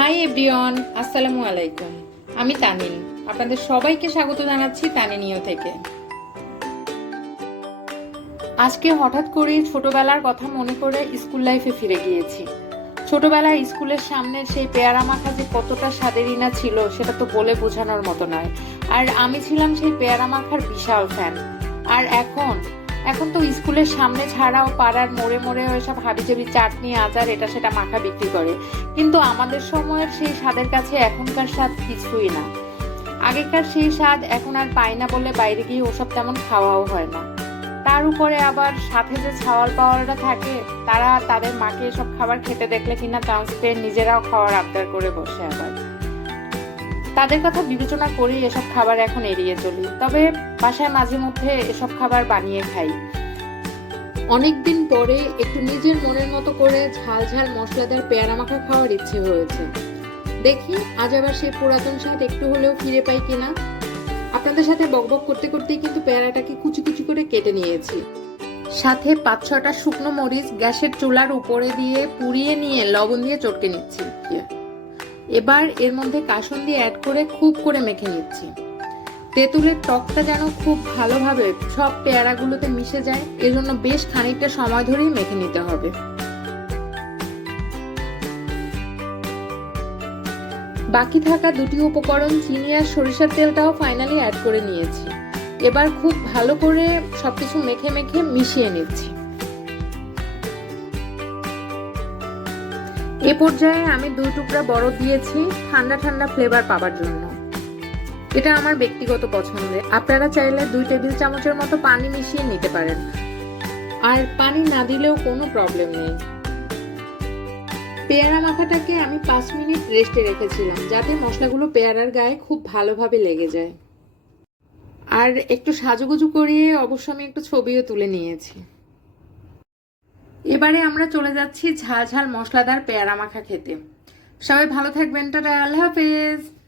Hi everyone আসসালামু আলাইকুম আমি তানিন আপনাদের সবাইকে স্বাগত জানাচ্ছি তানিনীয় থেকে। আজকে হঠাৎ করে ছোটবেলার কথা মনে করে স্কুল লাইফে ফিরে গিয়েছি। ছোটবেলায় স্কুলের সামনের সেই পেয়ারা মাখা যে কতটা স্বাদেরই না ছিল, সেটা তো বলে বোঝানোর মতো নয়। আর আমি ছিলাম সেই পেয়ারা মাখার বিশাল ফ্যান আর এখন এখন তো স্কুলের সামনে ছাড়াও পাড়ার মোড়ে মোড়ে ওইসব হাবিজাবি চাটনি, আচার, এটা সেটা মাখা বিক্রি করে। কিন্তু আমাদের সময়ের সেই স্বাদের কাছে এখনকার স্বাদ কিছুই না। আগেকার সেই স্বাদ এখন আর পাই না বলে বাইরে গিয়ে ওসব তেমন খাওয়াও হয় না। তার উপরে আবার সাথে যে ছাওয়াল পাওয়ালটা থাকে, তারা তাদের মাকে এসব খাবার খেতে দেখলে কিনা পেয়ে নিজেরাও খাওয়ার আবদার করে বসে আবার। তাদের কথা বিবেচনা করেই এসব খাবার এখন এড়িয়ে চলি। তবে বাসায় মাঝে মধ্যে এসব খাবার বানিয়ে খাই। অনেকদিন পরে একটু নিজের মনের মতো করে ঝাল ঝাল মশলাদার পেয়ারা মাখা খাওয়ার ইচ্ছে হয়েছে। দেখি আজ আবার সেই পুরাতন স্বাদ একটু হলেও ফিরে পাই কিনা। আপনাদের সাথে বকবক করতে করতেই কিন্তু পেয়ারাটাকে কুচি কুচি করে কেটে নিয়েছি। সাথে পাঁচ ছটা শুকনো মরিচ গ্যাসের চুলার উপরে দিয়ে পুড়িয়ে নিয়ে লবণ দিয়ে চটকে নিচ্ছি। এবার এর মধ্যে কাসুন দিয়ে অ্যাড করে খুব করে মেখে নিচ্ছি। তেঁতুলের টকটা যেন খুব ভালোভাবে সব পেয়ারাগুলোতে মিশে যায় এজন্য বেশ খানিকটা সময় ধরেই মেখে নিতে হবে। বাকি থাকা দুটি উপকরণ, চিনি আর সরিষার তেলটাও ফাইনালি অ্যাড করে নিয়েছি। এবার খুব ভালো করে সবকিছু মেখে মেখে মিশিয়ে নিচ্ছি। এ পর্যায়ে আমি দুই টুকরা বরফ দিয়েছি ঠান্ডা ঠান্ডা ফ্লেভার পাবার জন্য। এটা আমার ব্যক্তিগত পছন্দের। আপনারা চাইলে দুই টেবিল চামচের মতো পানি মিশিয়ে নিতে পারেন। আর পানি না দিলেও কোনো প্রবলেম নেই। পেয়ারা মাখাটাকে আমি পাঁচ মিনিট রেস্টে রেখেছিলাম, যাতে মশলাগুলো পেয়ারার গায়ে খুব ভালোভাবে লেগে যায়। আর একটু সাজুগুজু করিয়ে অবশ্য আমি একটু ছবিও তুলে নিয়েছি। এবারে আমরা চলে যাচ্ছি ঝাল ঝাল মশলাদার পেয়ারা মাখা খেতে। সবাই ভালো থাকবেন, টাটা, আল্লাহ হাফেজ।